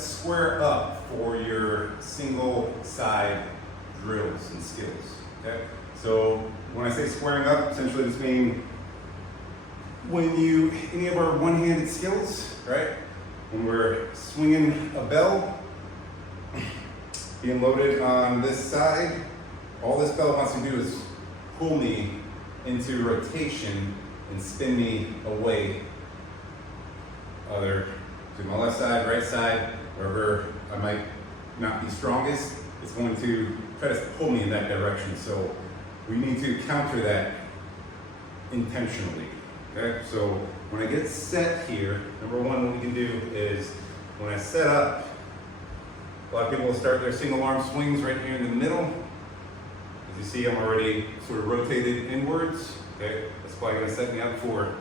square up for your single side drills and skills. Okay? So when I say squaring up, essentially this means when any of our one-handed skills, right? When we're swinging a bell, being loaded on this side, all this bell wants to do is pull me into rotation and spin me away, either to my left side, right side, wherever I might not be strongest. It's going to try to pull me in that direction. So we need to counter that intentionally. Okay, so when I get set here, number one, what we can do is when I set up, a lot of people will start their single arm swings right here in the middle. As you see, I'm already sort of rotated inwards. Okay, that's probably going to set me up for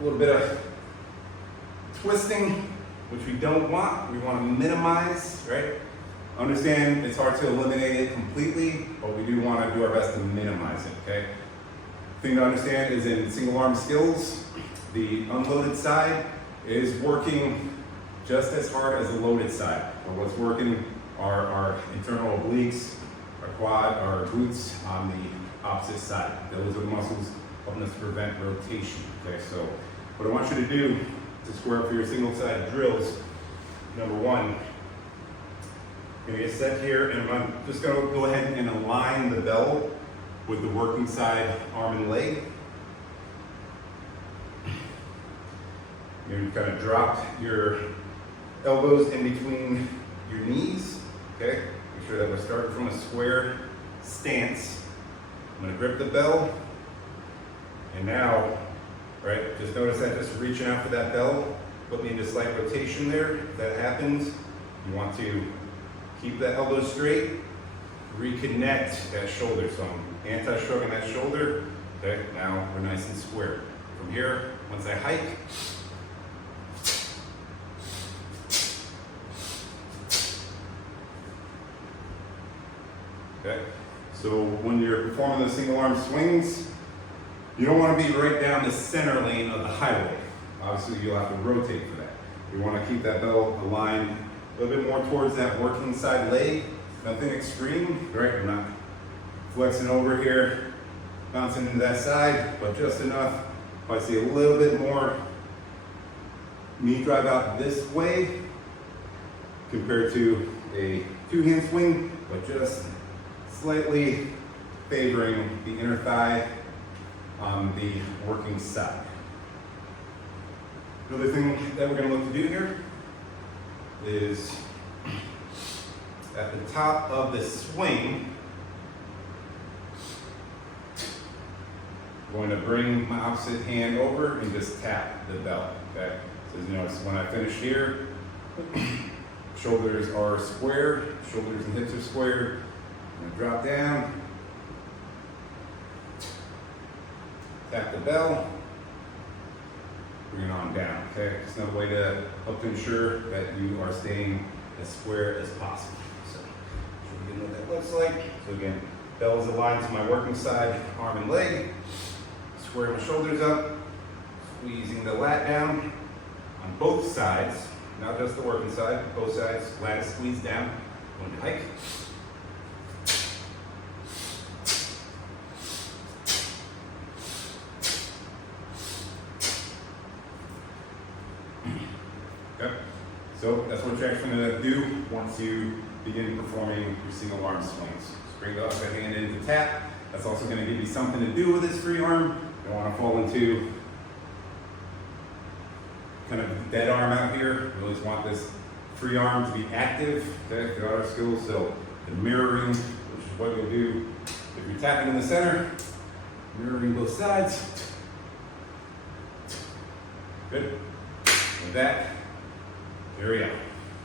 a little bit of twisting, which we don't want. We want to minimize, right? Understand it's hard to eliminate it completely, but we do want to do our best to minimize it, okay? Thing to understand is in single arm skills, the unloaded side is working just as hard as the loaded side. Or what's working are our internal obliques, our quad, our glutes on the opposite side. Those are the muscles helping us to prevent rotation, okay? So what I want you to do to square up for your single side drills, number one, you're gonna get set here, and I'm just gonna go ahead and align the bell with the working side arm and leg. You're gonna kind of drop your elbows in between your knees, okay? Make sure that we're starting from a square stance. I'm gonna grip the bell, and now, right, just notice that just reaching out for that bell, put me into slight rotation there. If that happens, you want to keep that elbow straight, reconnect that shoulder. So I'm anti-shrugging that shoulder. Okay, now we're nice and square. From here, once I hike, okay, so when you're performing those single arm swings, you don't want to be right down the center lane of the highway. Obviously, you'll have to rotate for that. You want to keep that bell aligned a little bit more towards that working side leg. Nothing extreme, right? I'm not flexing over here, bouncing into that side, but just enough. If I see a little bit more knee drive out this way compared to a two-hand swing, but just slightly favoring the inner thigh on the working side. Another thing that we're going to look to do here is at the top of the swing, I'm going to bring my opposite hand over and just tap the bell. Okay, so you know, when I finish here, shoulders are square, shoulders and hips are square. I'm going to drop down, tap the bell, bring it on down. Okay, it's another way to help to ensure that you are staying as square as possible. So, show you what that looks like. So again, bell is aligned to my working side, arm and leg. Square my shoulders up, squeezing the lat down on both sides, not just the working side, both sides. Lat is squeezed down. Going to hike. Okay, so that's what you're actually going to do once you begin performing your single arm swings. Just bring the other hand in to tap. That's also going to give you something to do with this free arm. You don't want to fall into kind of dead arm out here. You always want this free arm to be active, okay, throughout our skills. So the mirroring, which is what you'll do if you're tapping in the center, mirroring both sides. Good. With that, there we go.